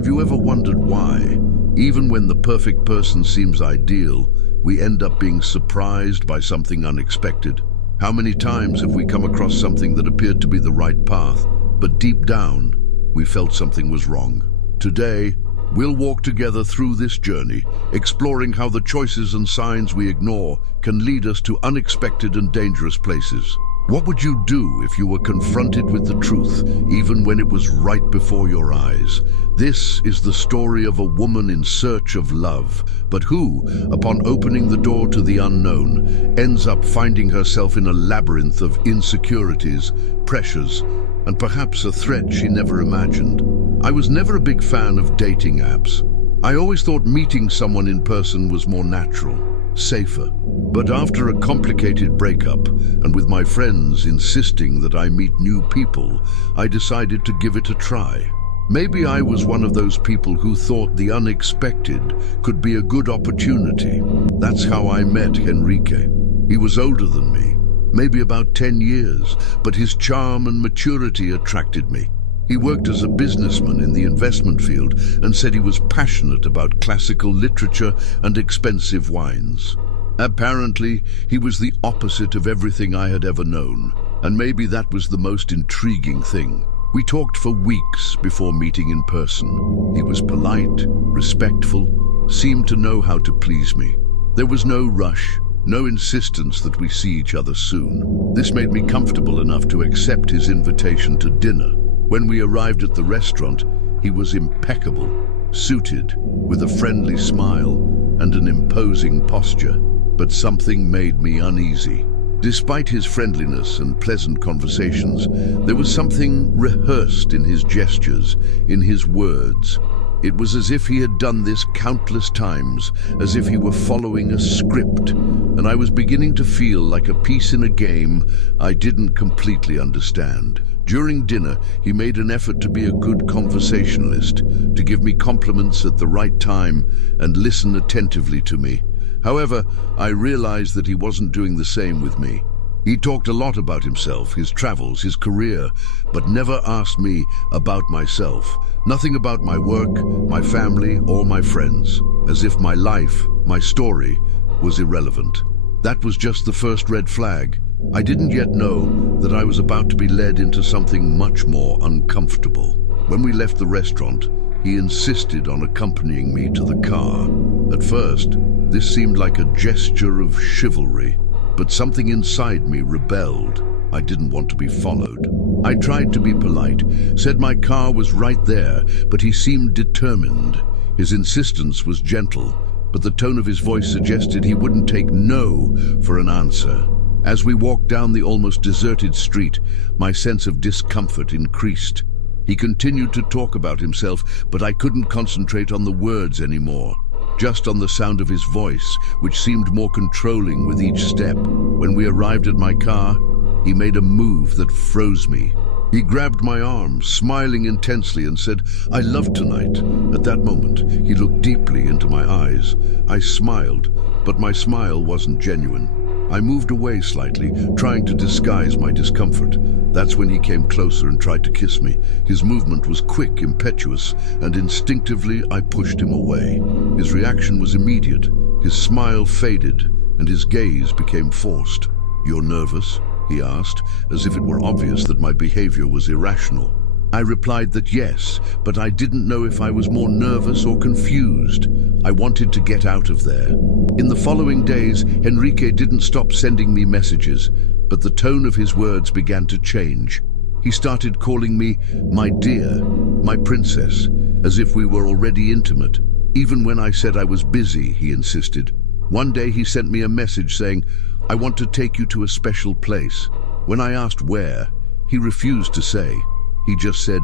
Have you ever wondered why, even when the perfect person seems ideal, we end up being surprised by something unexpected? How many times have we come across something that appeared to be the right path, but deep down, we felt something was wrong? Today, we'll walk together through this journey, exploring how the choices and signs we ignore can lead us to unexpected and dangerous places. What would you do if you were confronted with the truth, even when it was right before your eyes? This is the story of a woman in search of love, but who, upon opening the door to the unknown, ends up finding herself in a labyrinth of insecurities, pressures, and perhaps a threat she never imagined. I was never a big fan of dating apps. I always thought meeting someone in person was more natural, safer. But after a complicated breakup, and with my friends insisting that I meet new people, I decided to give it a try. Maybe I was one of those people who thought the unexpected could be a good opportunity. That's how I met Enrique. He was older than me, maybe about 10 years, but his charm and maturity attracted me. He worked as a businessman in the investment field and said he was passionate about classical literature and expensive wines. Apparently, he was the opposite of everything I had ever known, and maybe that was the most intriguing thing. We talked for weeks before meeting in person. He was polite, respectful, seemed to know how to please me. There was no rush, no insistence that we see each other soon. This made me comfortable enough to accept his invitation to dinner. When we arrived at the restaurant, he was impeccable, suited, with a friendly smile and an imposing posture. But something made me uneasy. Despite his friendliness and pleasant conversations, there was something rehearsed in his gestures, in his words. It was as if he had done this countless times, as if he were following a script, and I was beginning to feel like a piece in a game I didn't completely understand. During dinner, he made an effort to be a good conversationalist, to give me compliments at the right time and listen attentively to me. However, I realized that he wasn't doing the same with me. He talked a lot about himself, his travels, his career, but never asked me about myself. Nothing about my work, my family, or my friends, as if my life, my story, was irrelevant. That was just the first red flag. I didn't yet know that I was about to be led into something much more uncomfortable. When we left the restaurant, he insisted on accompanying me to the car. At first, this seemed like a gesture of chivalry, but something inside me rebelled. I didn't want to be followed. I tried to be polite, said my car was right there, but he seemed determined. His insistence was gentle, but the tone of his voice suggested he wouldn't take no for an answer. As we walked down the almost deserted street, my sense of discomfort increased. He continued to talk about himself, but I couldn't concentrate on the words anymore, just on the sound of his voice, which seemed more controlling with each step. When we arrived at my car, he made a move that froze me. He grabbed my arm, smiling intensely, and said, "I love tonight." At that moment, he looked deeply into my eyes. I smiled, but my smile wasn't genuine. I moved away slightly, trying to disguise my discomfort. That's when he came closer and tried to kiss me. His movement was quick, impetuous, and instinctively I pushed him away. His reaction was immediate. His smile faded, and his gaze became forced. "You're nervous?" he asked, as if it were obvious that my behavior was irrational. I replied that yes, but I didn't know if I was more nervous or confused. I wanted to get out of there. In the following days, Enrique didn't stop sending me messages, but the tone of his words began to change. He started calling me my dear, my princess, as if we were already intimate. Even when I said I was busy, he insisted. One day he sent me a message saying, "I want to take you to a special place." When I asked where, he refused to say. He just said,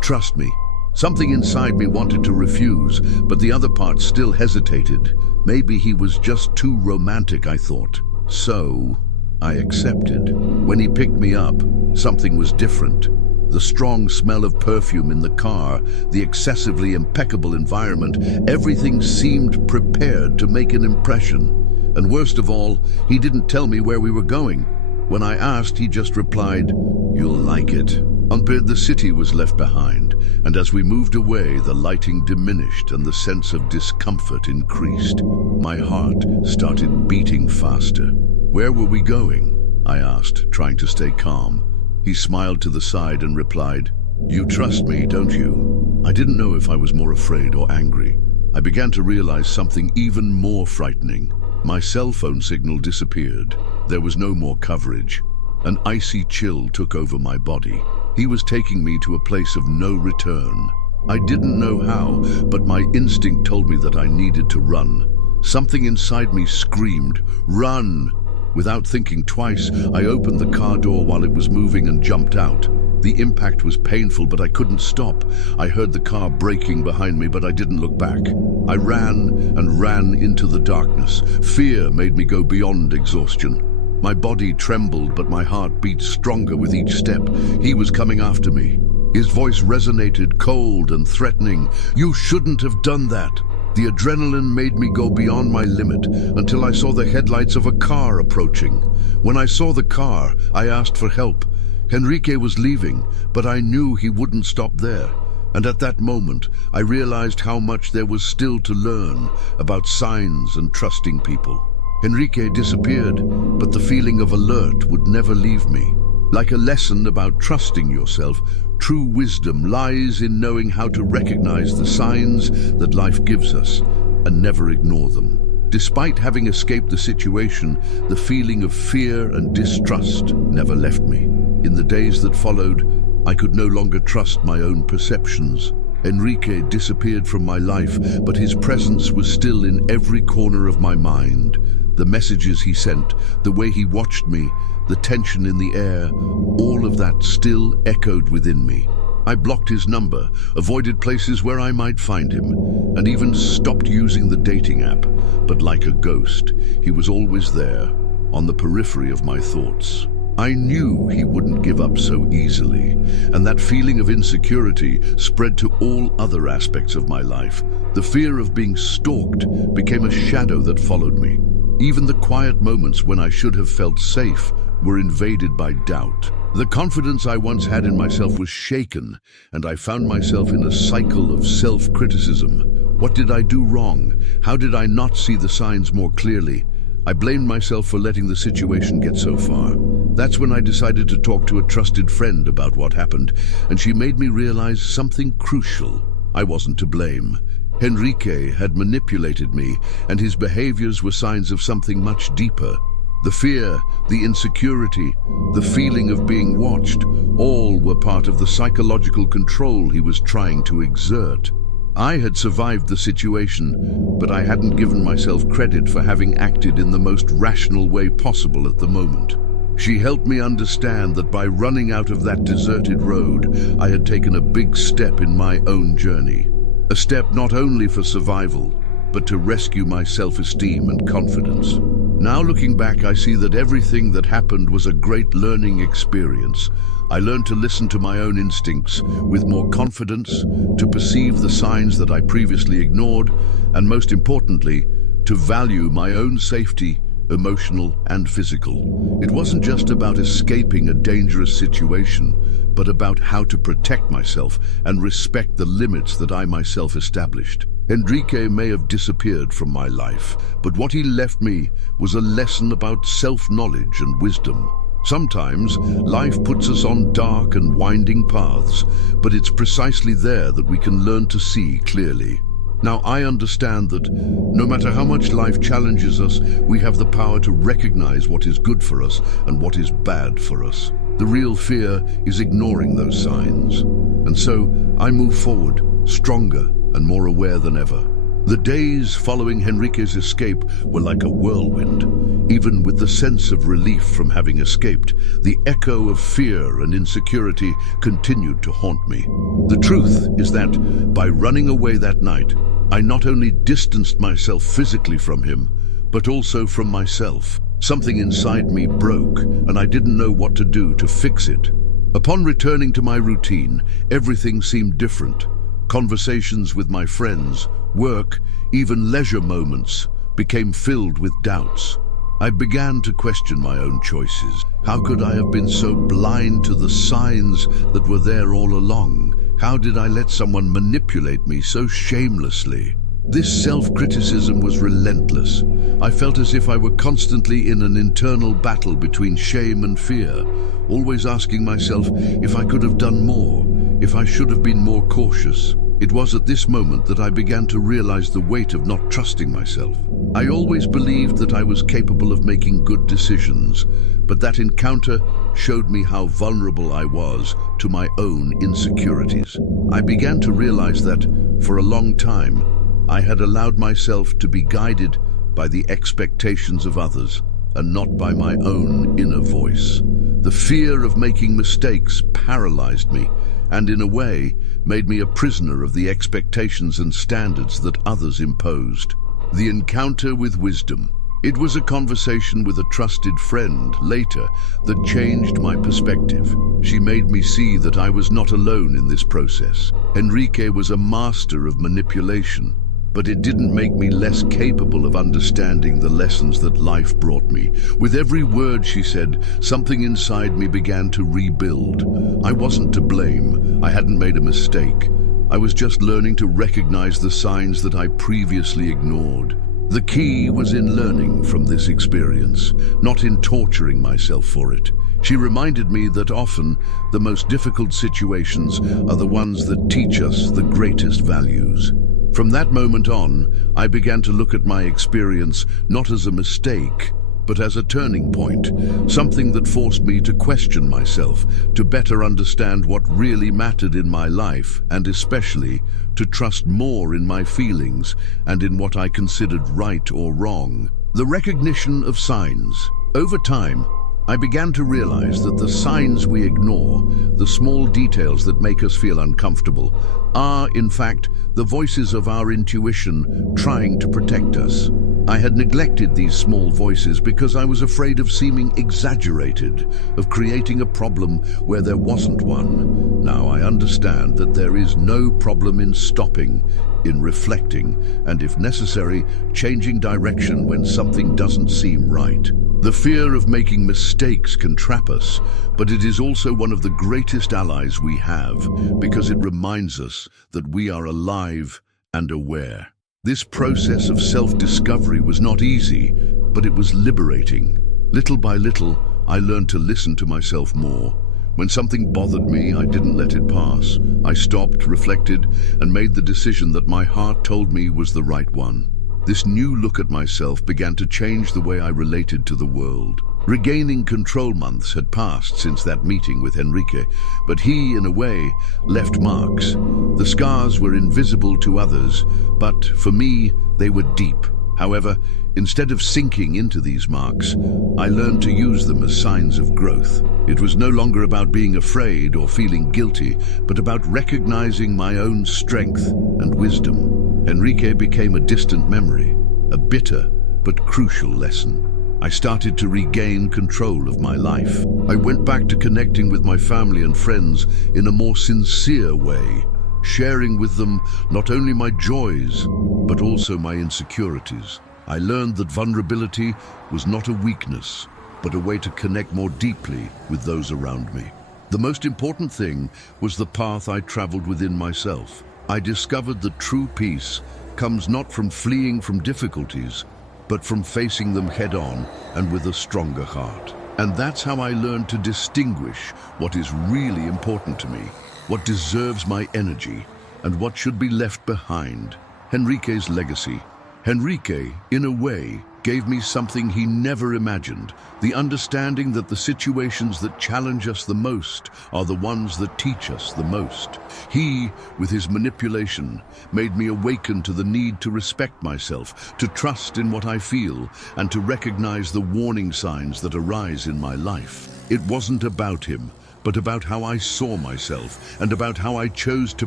"Trust me." Something inside me wanted to refuse, but the other part still hesitated. Maybe he was just too romantic, I thought. So, I accepted. When he picked me up, something was different. The strong smell of perfume in the car, the excessively impeccable environment, everything seemed prepared to make an impression. And worst of all, he didn't tell me where we were going. When I asked, he just replied, "You'll like it." Unpaired, the city was left behind, and as we moved away, the lighting diminished and the sense of discomfort increased. My heart started beating faster. "Where were we going?" I asked, trying to stay calm. He smiled to the side and replied, "You trust me, don't you?" I didn't know if I was more afraid or angry. I began to realize something even more frightening. My cell phone signal disappeared. There was no more coverage. An icy chill took over my body. He was taking me to a place of no return. I didn't know how, but my instinct told me that I needed to run. Something inside me screamed, "Run!" Without thinking twice, I opened the car door while it was moving and jumped out. The impact was painful, but I couldn't stop. I heard the car braking behind me, but I didn't look back. I ran and ran into the darkness. Fear made me go beyond exhaustion. My body trembled, but my heart beat stronger with each step. He was coming after me. His voice resonated, cold and threatening. "You shouldn't have done that." The adrenaline made me go beyond my limit until I saw the headlights of a car approaching. When I saw the car, I asked for help. Henrique was leaving, but I knew he wouldn't stop there. And at that moment, I realized how much there was still to learn about signs and trusting people. Henrique disappeared, but the feeling of alert would never leave me. Like a lesson about trusting yourself, true wisdom lies in knowing how to recognize the signs that life gives us and never ignore them. Despite having escaped the situation, the feeling of fear and distrust never left me. In the days that followed, I could no longer trust my own perceptions. Enrique disappeared from my life, but his presence was still in every corner of my mind. The messages he sent, the way he watched me, the tension in the air, all of that still echoed within me. I blocked his number, avoided places where I might find him, and even stopped using the dating app. But like a ghost, he was always there, on the periphery of my thoughts. I knew he wouldn't give up so easily, and that feeling of insecurity spread to all other aspects of my life. The fear of being stalked became a shadow that followed me. Even the quiet moments when I should have felt safe were invaded by doubt. The confidence I once had in myself was shaken, and I found myself in a cycle of self-criticism. What did I do wrong? How did I not see the signs more clearly? I blamed myself for letting the situation get so far. That's when I decided to talk to a trusted friend about what happened, and she made me realize something crucial. I wasn't to blame. Henrique had manipulated me, and his behaviors were signs of something much deeper. The fear, the insecurity, the feeling of being watched, all were part of the psychological control he was trying to exert. I had survived the situation, but I hadn't given myself credit for having acted in the most rational way possible at the moment. She helped me understand that by running out of that deserted road, I had taken a big step in my own journey. A step not only for survival, but to rescue my self-esteem and confidence. Now looking back, I see that everything that happened was a great learning experience. I learned to listen to my own instincts with more confidence, to perceive the signs that I previously ignored, and most importantly, to value my own safety, emotional and physical. It wasn't just about escaping a dangerous situation, but about how to protect myself and respect the limits that I myself established. Enrique may have disappeared from my life, but what he left me was a lesson about self-knowledge and wisdom. Sometimes life puts us on dark and winding paths, but it's precisely there that we can learn to see clearly. Now I understand that no matter how much life challenges us, we have the power to recognize what is good for us and what is bad for us. The real fear is ignoring those signs. And so I move forward, stronger and more aware than ever. The days following Henrique's escape were like a whirlwind. Even with the sense of relief from having escaped, the echo of fear and insecurity continued to haunt me. The truth is that by running away that night, I not only distanced myself physically from him, but also from myself. Something inside me broke, and I didn't know what to do to fix it. Upon returning to my routine, everything seemed different. Conversations with my friends, work, even leisure moments became filled with doubts. I began to question my own choices. How could I have been so blind to the signs that were there all along? How did I let someone manipulate me so shamelessly? This self-criticism was relentless. I felt as if I were constantly in an internal battle between shame and fear, always asking myself if I could have done more, if I should have been more cautious. It was at this moment that I began to realize the weight of not trusting myself. I always believed that I was capable of making good decisions, but that encounter showed me how vulnerable I was to my own insecurities. I began to realize that, for a long time, I had allowed myself to be guided by the expectations of others and not by my own inner voice. The fear of making mistakes paralyzed me and, in a way, made me a prisoner of the expectations and standards that others imposed. The encounter with wisdom. It was a conversation with a trusted friend later that changed my perspective. She made me see that I was not alone in this process. Enrique was a master of manipulation, but it didn't make me less capable of understanding the lessons that life brought me. With every word she said, something inside me began to rebuild. I wasn't to blame. I hadn't made a mistake. I was just learning to recognize the signs that I previously ignored. The key was in learning from this experience, not in torturing myself for it. She reminded me that often the most difficult situations are the ones that teach us the greatest values. From that moment on, I began to look at my experience not as a mistake, but as a turning point, something that forced me to question myself, to better understand what really mattered in my life, and especially to trust more in my feelings and in what I considered right or wrong. The recognition of signs. Over time, I began to realize that the signs we ignore, the small details that make us feel uncomfortable, are, in fact, the voices of our intuition trying to protect us. I had neglected these small voices because I was afraid of seeming exaggerated, of creating a problem where there wasn't one. Now I understand that there is no problem in stopping, in reflecting, and if necessary, changing direction when something doesn't seem right. The fear of making mistakes can trap us, but it is also one of the greatest allies we have, because it reminds us that we are alive and aware. This process of self-discovery was not easy, but it was liberating. Little by little, I learned to listen to myself more. When something bothered me, I didn't let it pass. I stopped, reflected, and made the decision that my heart told me was the right one. This new look at myself began to change the way I related to the world. Regaining control months had passed since that meeting with Enrique, but he, in a way, left marks. The scars were invisible to others, but for me, they were deep. However, instead of sinking into these marks, I learned to use them as signs of growth. It was no longer about being afraid or feeling guilty, but about recognizing my own strength and wisdom. Enrique became a distant memory, a bitter but crucial lesson. I started to regain control of my life. I went back to connecting with my family and friends in a more sincere way, sharing with them not only my joys, but also my insecurities. I learned that vulnerability was not a weakness, but a way to connect more deeply with those around me. The most important thing was the path I traveled within myself. I discovered that true peace comes not from fleeing from difficulties, but from facing them head-on and with a stronger heart. And that's how I learned to distinguish what is really important to me, what deserves my energy, and what should be left behind. Enrique's legacy. Enrique, in a way, gave me something he never imagined, the understanding that the situations that challenge us the most are the ones that teach us the most. He, with his manipulation, made me awaken to the need to respect myself, to trust in what I feel, and to recognize the warning signs that arise in my life. It wasn't about him, but about how I saw myself, and about how I chose to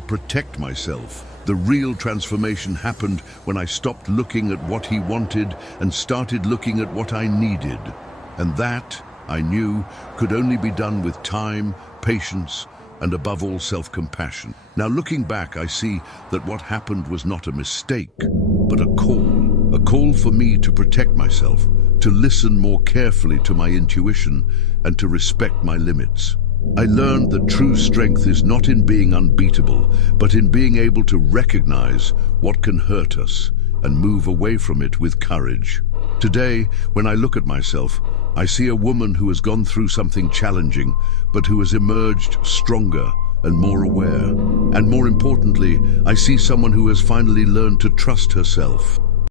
protect myself. The real transformation happened when I stopped looking at what he wanted and started looking at what I needed. And that, I knew, could only be done with time, patience, and above all, self-compassion. Now, looking back, I see that what happened was not a mistake, but a call for me to protect myself, to listen more carefully to my intuition, and to respect my limits. I learned that true strength is not in being unbeatable, but in being able to recognize what can hurt us and move away from it with courage. Today, when I look at myself, I see a woman who has gone through something challenging, but who has emerged stronger and more aware. And more importantly, I see someone who has finally learned to trust herself.